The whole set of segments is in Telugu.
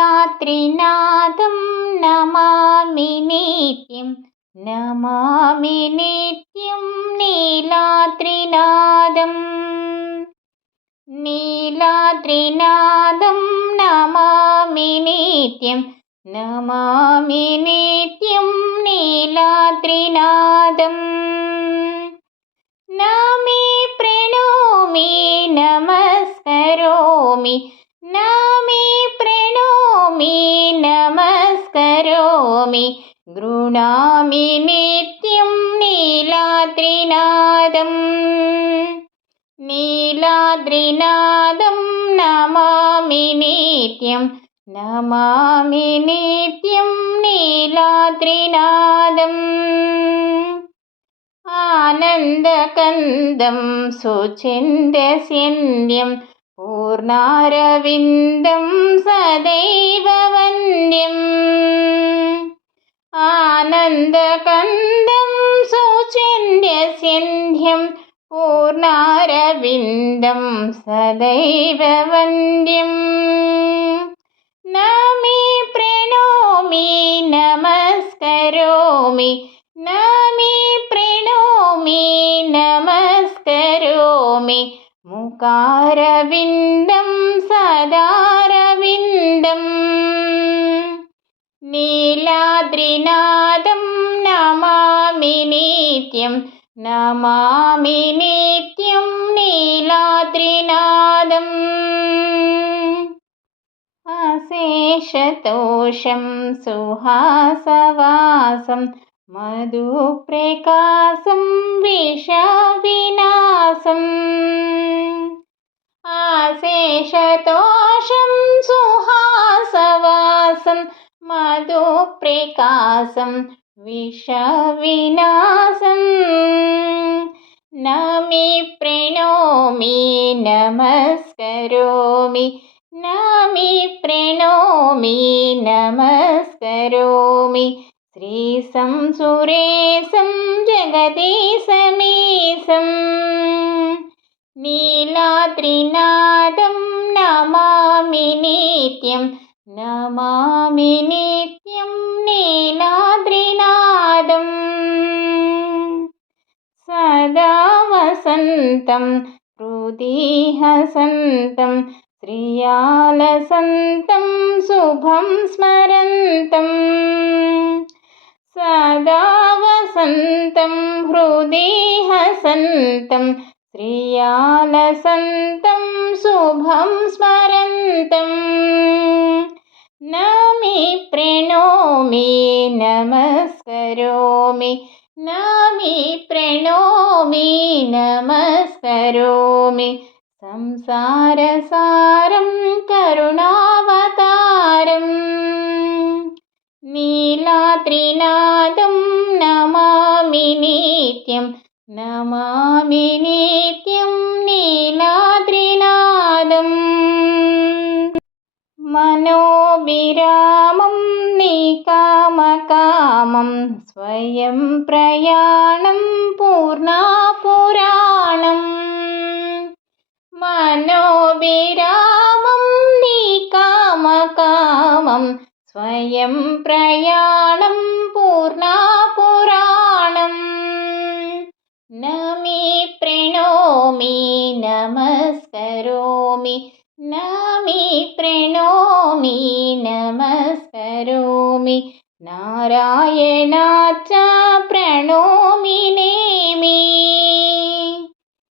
രാത്രിനാഥം നമാമി നിത്യം നമാമി നിത്യം നീലാത്രിനാഥം നീലാത്രിനാഥം നമാമി നിത്യം നമാമി നിത്യം നീലാത്രിനാഥം നമേ പ്രണോമി നമസ്കരോമി मि प्रणोमि नमस्करोमि। गृह्णामि नित्यं नीलात्रिनादम् नीलाद्रिनादं नमामि नित्यं नमामि नित्यं नीलाद्रिनादम्। आनन्दकन्दं सुचिन्दशिन्यम् പൂർണാരവിന്ദം സദൈവ വന്യം ആനന്ദകന്ദം സൗചന്യസ്യന്ധ്യം പൂർണാരവിന്ദം സദൈവ വന്ധ്യം നമി പ്രണോമി നമസ്കരോമി. നമി പ്രണോമി നമസ്കരോമി. मुकारविन्दं सदारविन्दं नीलाद्रिनादं नमामि नित्यं नमामि नित्यं नीलाद्रिनादम् अशेषतोषं सुहासवासम् मधुप्रकाशं विषविनाशम् आशेषतोषं सुहासवासं मधुप्रकाशं विषविनाशम् न मे प्रणोमि नमस्करोमि। न मे प्रणोमि नमस्करोमि। श्रीसं सुरेशं जगदीशमीशं नीलाद्रिनादं नमामि नित्यं नमामि नित्यं नीलाद्रिनादं सदा वसन्तं हृदि हसन्तं श्रियालसन्तं शुभं स्मरन्तं सदा वसन्तं हृदि हसन्तं श्रियालसन्तं शुभं स्मरन्तम् नमि प्रणोमि नमस्करोमि। नमि प्रणोमि नमस्करोमि। संसारसारं करुणावतारम् നീലാത്രിനാഥം നമാമി നിത്യം നമാമി നിത്യം നീലാത്രിനാഥം മനോവിരാമം നീകാമകാമം സ്വയം പ്രയാണം പൂർണാപുരാണം മനോവിരാമം നീകാമകാമം സ്വയം പ്രയാണം പൂർണപുരാണം നമി പ്രണോമി നമസ്കരോമി. നമി പ്രണോമി നമസ്കരോമി. നാരായണാച്ച പ്രണോമി നേമി.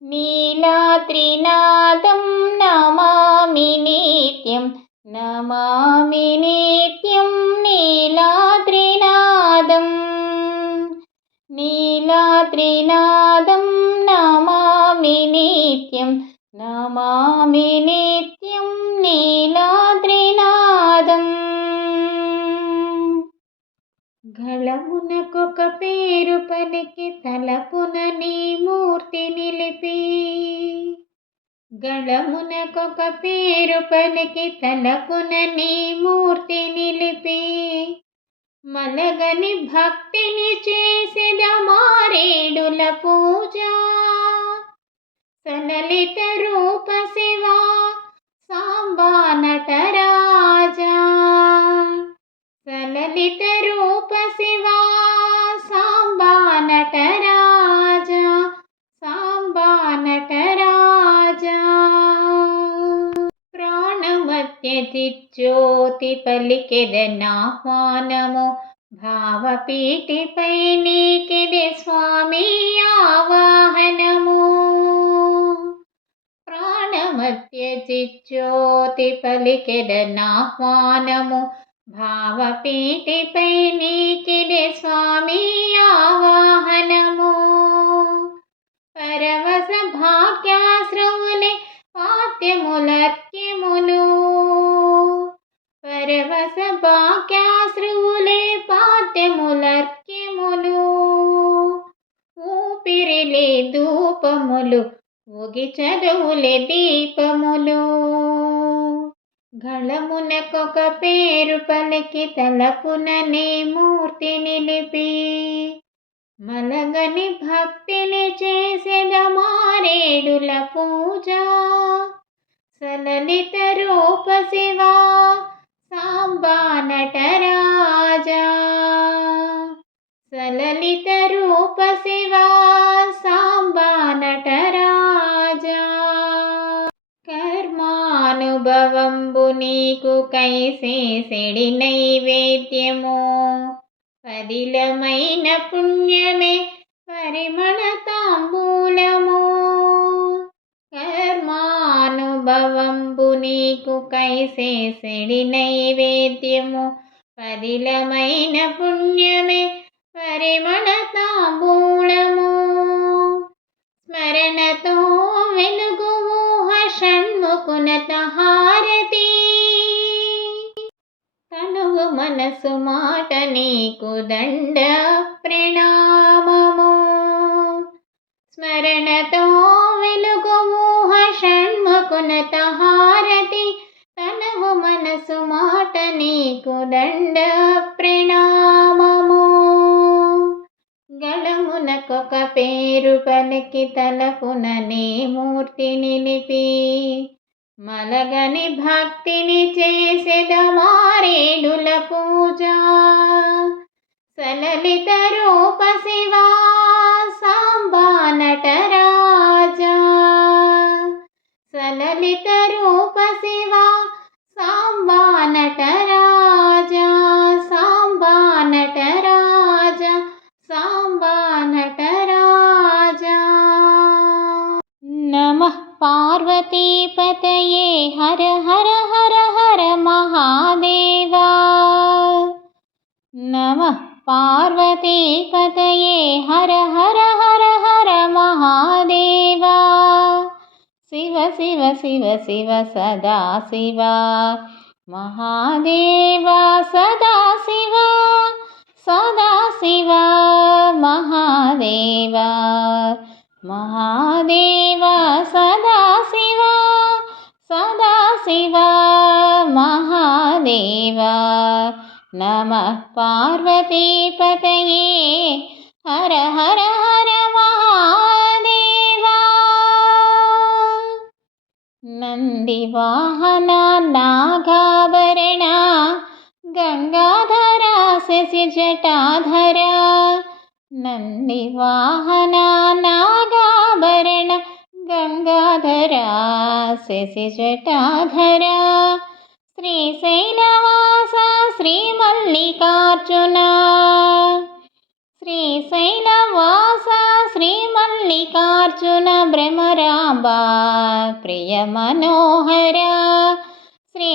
നീലാത്രിനാഥം നമാമി നിത്യം నమామి నిత్యం నీలాద్రినాదం. నీలాద్రినాదం నమామి నిత్యం. నమామి నిత్యం నీలాద్రినాదం. గళమునకొక పేరు పలికి తలపున నీ మూర్తి నిలిపి. గళమునకొక పేరు పలికి తలకున నీ మూర్తి నిలిపి. మలగని భక్తిని చేసిన మారేడుల పూజ. సలలిత రూప శివ సాంబా నటరాజా సలలిత రూప శివా చిజ్యోతి పలికెదనాహ్వానము భావపీటిపై నీకిది స్వామి ఆవాహనము. ప్రాణమత్యజిజ్యోతి పలికెదనాహ్వానము భావపీటిపై నీకిది స్వామి ఆవాహనము. పరవశ భాగ్యాశ్రవులే పాద్యములర్క్యములు పాద్యములర్క్యములు ఊపిరిలే ధూపములు ఒగి చదువులే దీపములు. గళమునకొక పేరు పలికి తలపుననే మూర్తి నిలిపి మలగని భక్తిని చేసేదమారేడుల పూజ. సలలిత రూప శివా సాంబా నటరాజా సలలిత రూప శివా సాంబా నటరాజా. కర్మానుభవంబు నీకు కైసేసెడి నైవేద్యము పదిలమైన పుణ్యమే పరిమళ కర్మానుభవంబు నీకు కైసేసడి నైవేద్యము. పదిలమైన పుణ్యమే పరిమళ తాంబూలము. స్మరణతో వెలుగు ఊహ షణ్ముకునత హారతి. తనువు మనసు మాట నీకు దండ ప్రణామము. స్మరణతో కొనత హారతి తనవు మనసు మాట నీకు దండ ప్రణామము. గళమునకొక పేరు పలికి తలపుననే మూర్తి నిలిపి మలగని భక్తిని చేసేద మారేడుల పూజ. సలలిత రూప శివా సాంబా నటరా ललितरूपशिवा साम्बा नटराजा साम्बा नटराजा साम्बा नटराजा नमः पार्वतीपतये हर हर हर हर महादेवा। नमः पार्वतीपतये हर हर शिव शिव शिव सदा सदाशिवा महादेवा सदा शिवा सदा शिवा महादेवा। महादेवा सदा शिवा सदा शिवा महादेवा। नमः पार्वतीपतये। हर हर नन्दिवाहना नागाभरणा गङ्गाधरा शशिजटाधरा नन्दिवाहना नागाभरण गङ्गाधरा शशिजटाधरा श्रीशैलवास श्रीमल्लिकार्जुना श्रीशैलवास मल्लिकार्जुन भ्रमराम्बा प्रिय मनोहर श्री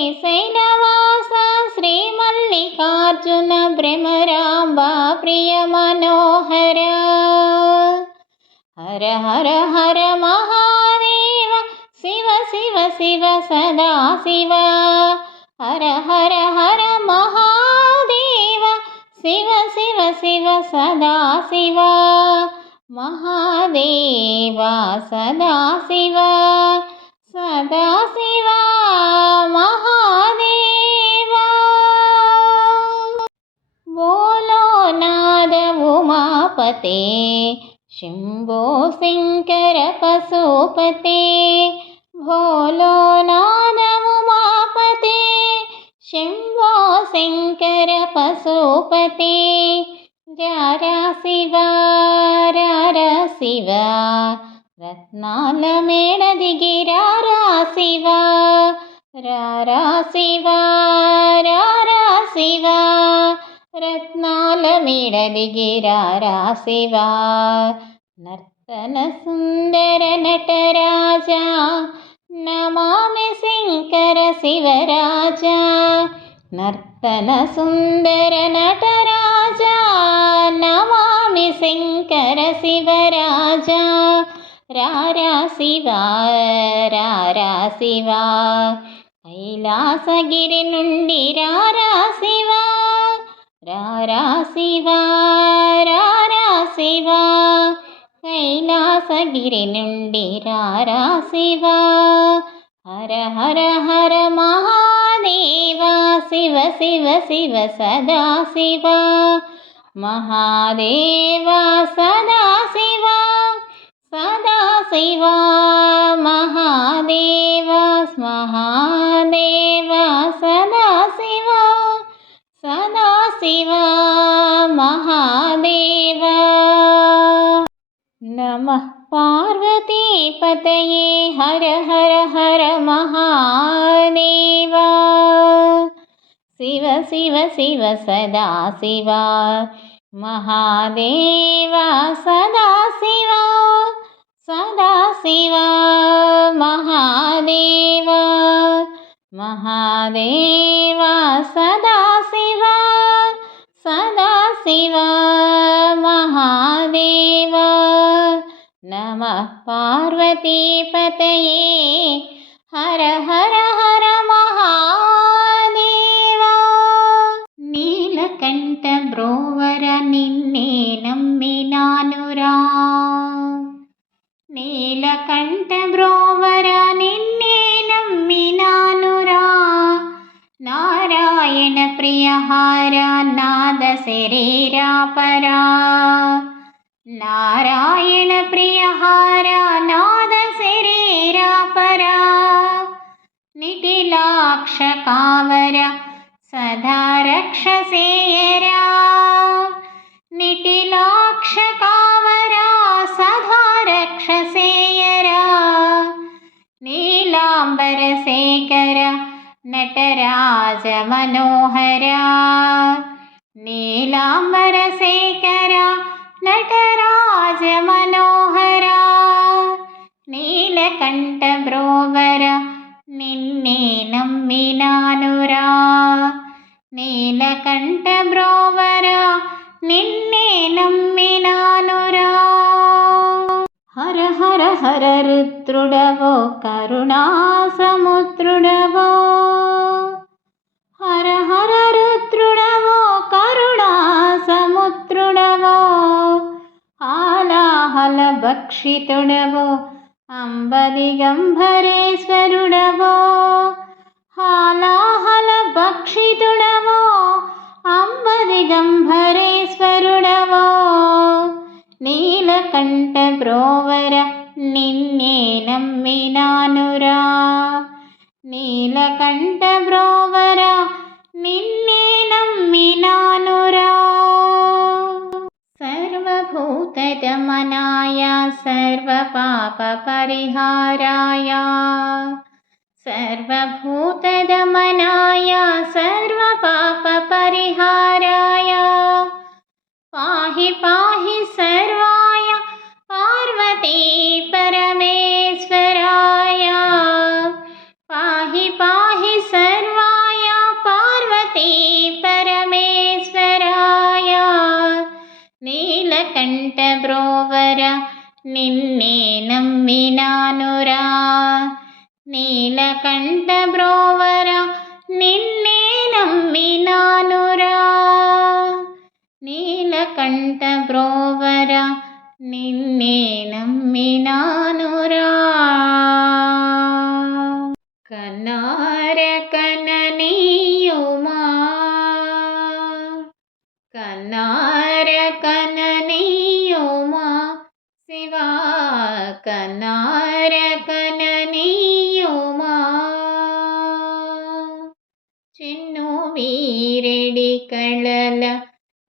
श्रीमल्लिकार्जुन भ्रमराम्बा प्रिय हर हर हर महादेव शिव शिव शिव सदा शिव। हर हर हर महादेव शिव शिव शिव सदा शिवा। महादेवा सदाशिव सदाशिव महादेवा। बोलो नाद उमापते शिम्भो शङ्कर पशुपते। भोलो नाद उमापते शिम्भो शङ्कर पशुपते। जरा शिवा। శంభో శంకర పశుపతే రారా శివ రారా శివ రత్నాల మేడ దిగి రారా శివ రారా శివా రారా శివా రత్నాల మీడదిగి రారా శివా నర్తన సుందర నటరాజా నమామి శంకర శివరాజా నర్తన సుందర నటరాజా నమామి శంకర శివరాజా. రారా శివా రారా శివా. కైలాసగిరి నుండి రారా శివా. రారా శివా రారా శివా. కైలాసగిరి నుండి రారా శివా. హర హర హర మహా మహాదేవా శివ శివ శివ సదా శివ. మహాదేవా సదా శివ సదా శివ. మహాదేవా మహాదేవా సదా శివ సదా శివ. మహాదేవా. నమః. पार्वतीपतये हर हर हर महानेवा शिव शिव शिव सदा सदाशिवा महादेवा सदा शिवा। सदा शिवा महादेवा। महादेवा सदाशिवा सदाशिवा महादेवा। नमः पार्वतीपतये। हर हर हर महादेवा। नीलकण्ठब्रोवरनि नीनं मीनानुरा नीलकण्ठब्रोवरनि नेनं मीनानुरा नारायणप्रियहारनादशरेरा परा। नारायण कांवरा सदा रक्षसेयरा निटिलाक्ष कामरा सदा रक्षसेयरा नीलाम्बर शेखरा नटराज मनोहरा। नीलाम्बर शेखरा నీలకంఠ బ్రోవర నిన్నే నమ్మినానురా. హర హర హర రుద్రుడవో కరుణాసముద్రుడవో హర హర రుద్రుడవో కరుణాసముద్రుడవో ఆలాహల భక్షితుడవో అంబలి గంభరేశ్వరుడవో. అంబదిగంభరేశ్వరుడవో क्षितुडवा अम्बदिगम्बरेश्वरुणवा नीलकण्ठब्रोवर निन्न मीनानुरा नीलकण्ठब्रोवरा निन्न मीनानुरा सर्वभूतदमनाय सर्वपापरिहाराय सर्वभूतदमनाय सर्वपापपरिहाराय। पाहि पाहि सर्वाय पार्वती। వీరెడి కళల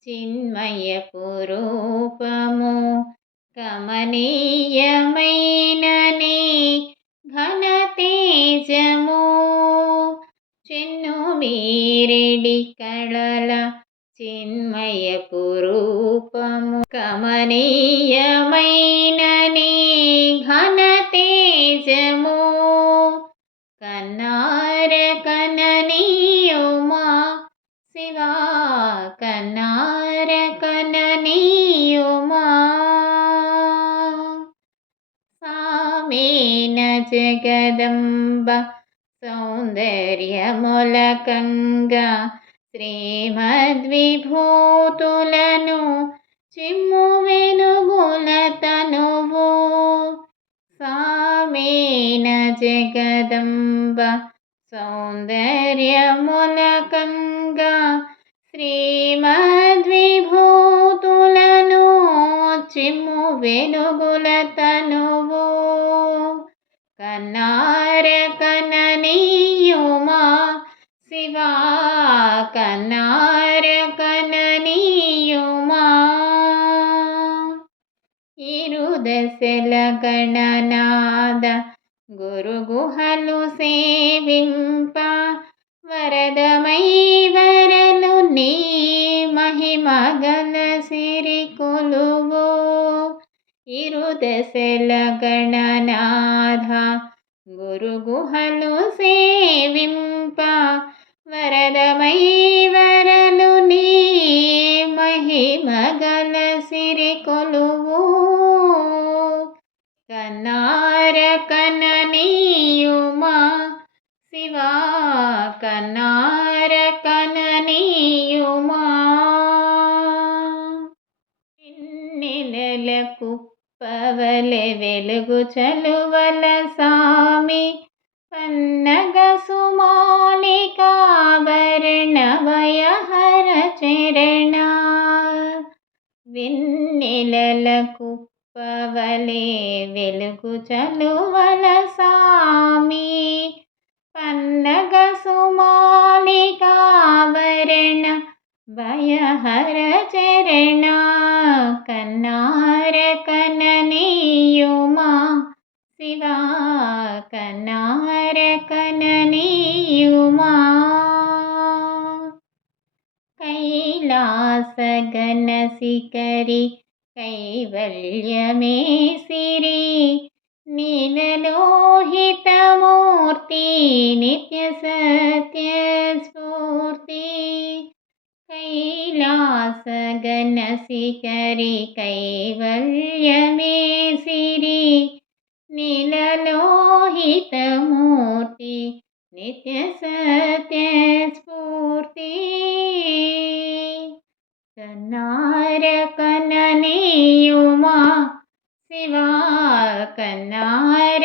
చిన్మయ పురూపము కమనీయమైననే ఘన తేజము. చిన్ను మీరెడి కళల చిన్మయపు రూపము కమనీయమైన జగదంబ సౌందర్యములకంగా శ్రీమద్విభూతులను చిమ్ము వెలుగుల తనువు సామేన జగదంబ సౌందర్యములకంగా శ్రీమద్విభూతులను చిమ్ము వెలుగుల తనువు కన్నార కననీయుమా శివా కన్నార కననీయుమా ఇరుదశల గణనాద గురుగుహలు సేవింప వరదమై వరలు నీ మహిమగల సిరి కొలువు. ఇరుదశల గణనాథ గురుగుహలు సేవింప వరదమై వరలు నీ మహిమగల సిరి కొలువు. కన్నార కననీయుమా శివా కన్నార కననీయుమా నెలల కుప్పవలె వెలుగు చలువల సామి. పన్నగ సుమాలికాభరణ వయహర చరణ. వెన్నెలల కుప్పవలే వెలుగు చలువల సామి. పన్నగ సుమాలికాభరణ वयहर चरणा कन्नारकननीयुमा शिवा कन् कननीयुमा कैलासगन कैवल्यमे सिरि। निहितमूर्ति नित्यसत्यस्फूर्ति। कैलासगनशिखरि कैवल्यमे सिरि निललोहितमूर्ति नित्यसत्यस्फूर्ति। सत्य शिवा कन्नार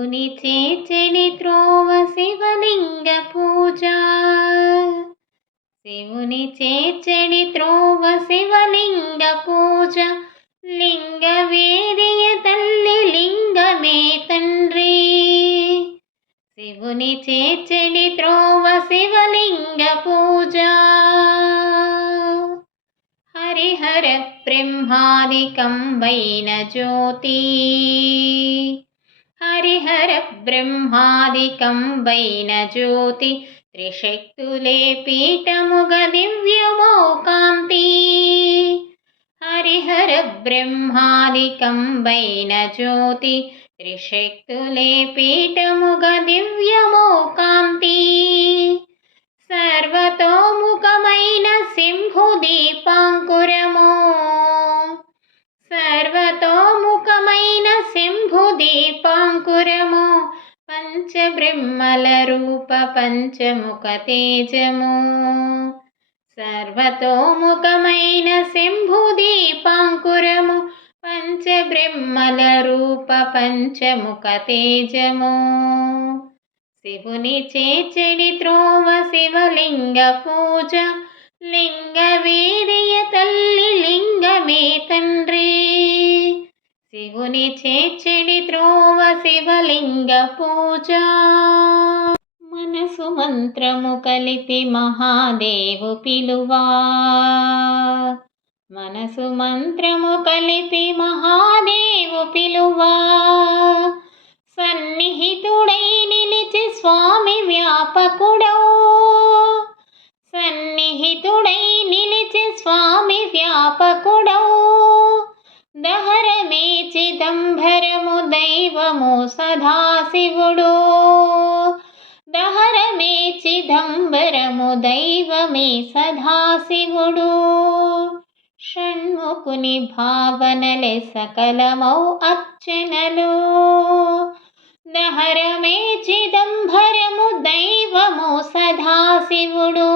శివుని చేచెడి త్రోవ శివలింగ పూజ. శివుని చేచెడి త్రోవ శివలింగ పూజ. లింగ వేదియ తల్లి లింగమే తండ్రి. శివుని చేచెడి త్రోవ శివలింగ పూజ. హరిహర బ్రహ్మాదికంబైన జ్యోతి. హరిహర బ్రహ్మాదికంబైన జ్యోతి త్రిశక్తులే పీఠముగ దివ్యమో కాంతి హరిహర బ్రహ్మాదికంబైన జ్యోతి త్రిశక్తులే పీఠముగ దివ్యమో కాంతి సర్వతోముఖమైన సింహు దీపాంకురమో. సర్వతోముఖమైన సింహు దీపాంకురము పంచబ్రహ్మల రూప పంచముఖ తేజము. సర్వతోముఖమైన సింహు దీపాంకురము పంచబ్రహ్మల రూప పంచముఖ తేజము. శివుని చేచెడి త్రోవ శివలింగ పూజ లింగ వీరియ తల్లి శివమే తండ్రి. శివుని చేచెడి త్రోవ శివలింగ పూజ. మనసు మంత్రము కలిపి మహాదేవు పిలువా. మనసు మంత్రము కలిపి మహాదేవు పిలువా. సన్నిహితుడై నిలిచి స్వామి వ్యాపకుడవు. సన్నిహితుడై నిలిచి స్వామి వ్యా శివము దైవము సదాశివుడు దహరమే చిదంబరము దైవమే సదాశివుడు షణ్ముకుని భావనలే సకలమౌ అర్చనలు. దహరమే చిదంబరము దైవము సదాశివుడు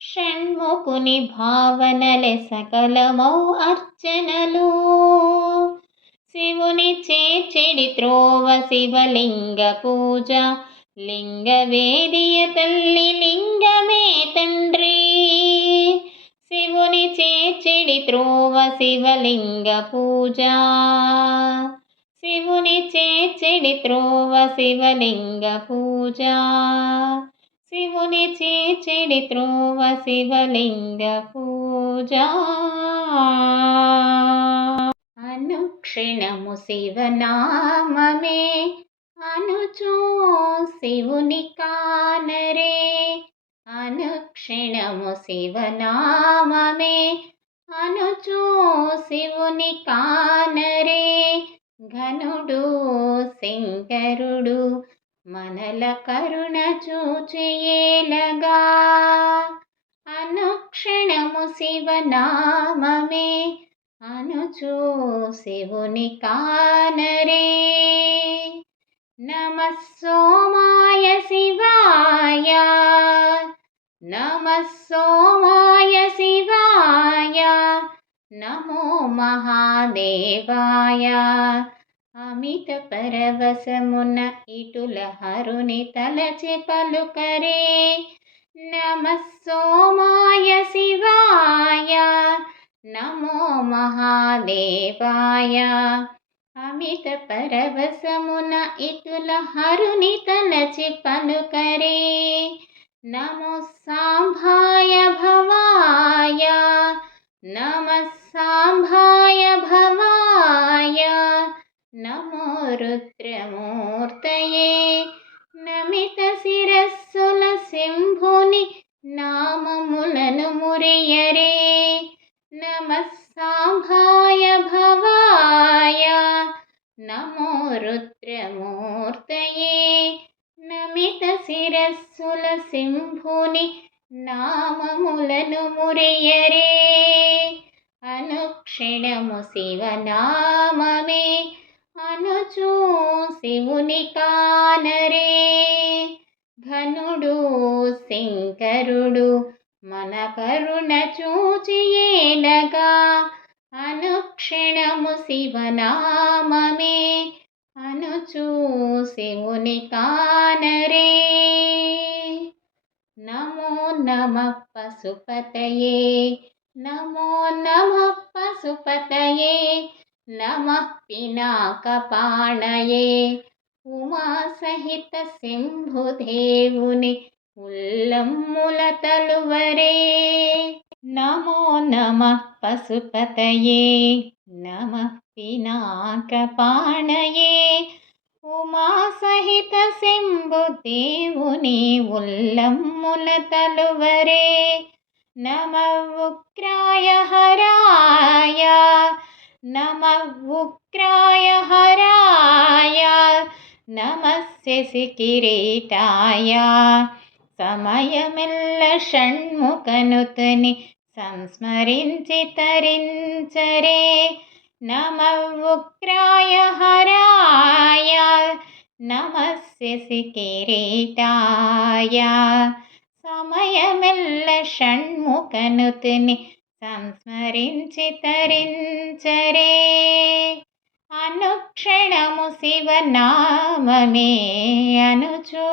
షణ్ముకుని భావనలే సకలమౌ అర్చనలు. శివుని చేచెడి త్రోవ శివలింగ పూజ. లింగ వేదియ తల్లి లింగమే తండ్రి. శివుని చేచెడి త్రోవ శివలింగ పూజ. శివుని చేచెడి త్రోవ శివలింగ పూజ. శివుని చేచెడి త్రోవ శివలింగ పూజ. అనుక్షణము శివనామమే. అనుచూ శివుని కానరే. అనుక్షణము శివనామమే. అనుచూ శివుని కానరే. ఘనుడు శంకరుడు మనల కరుణ చూచేలగా అనుక్షణము శివనామమే. అనుచూ శివుని కానరే. నమ సోమాయ శివాయ. నమ సోమాయ శివాయ. నమో మహాదేవాయ. అమిత పరవశమున ఇటుల హరుని తలచి పలుకరే. నమ సోమాయ శివాయ. नमो महादेवाय। हमितपरभसमुना इतुलहरुनितनचिपनुकरे नमो साम्भाय भवाय। नमः साम्भाय भवाय। नमो रुद्रमूर्तये। नमः पशुपतये। नमो नमः पशुपतये। नमः पिनाकपाणये। कपाणये उल्लम्मुलतलुवरे नमो नमः पशुपतये। नमः पिनाकपाणये। ఉమా సహిత శంభుదేవుని ఉల్లమ్ముల తలువరే. నమ ఉక్రాయ హరాయ నమ ఉక్రాయ హరాయ నమస్య కిరీటాయ సమయమెల్ల షణ్ముఖనుతుని సంస్మరించి తరించరే. నమ ఉగ్రాయ హరాయ నమస్య కిరీటాయ సమయమెల్ల షణ్ముఖనుతుని సంస్మరించి తరించరే అనుక్షణము శివనామమే అనుచు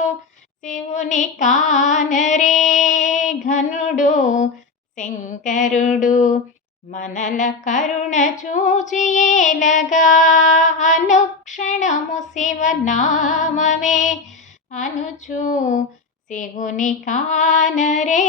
శివుని కానరే ఘనుడు శంకరుడు మనల కరుణ చూచియేలగా అనుక్షణము శివనామమే అనుచూ శివుని కానరే.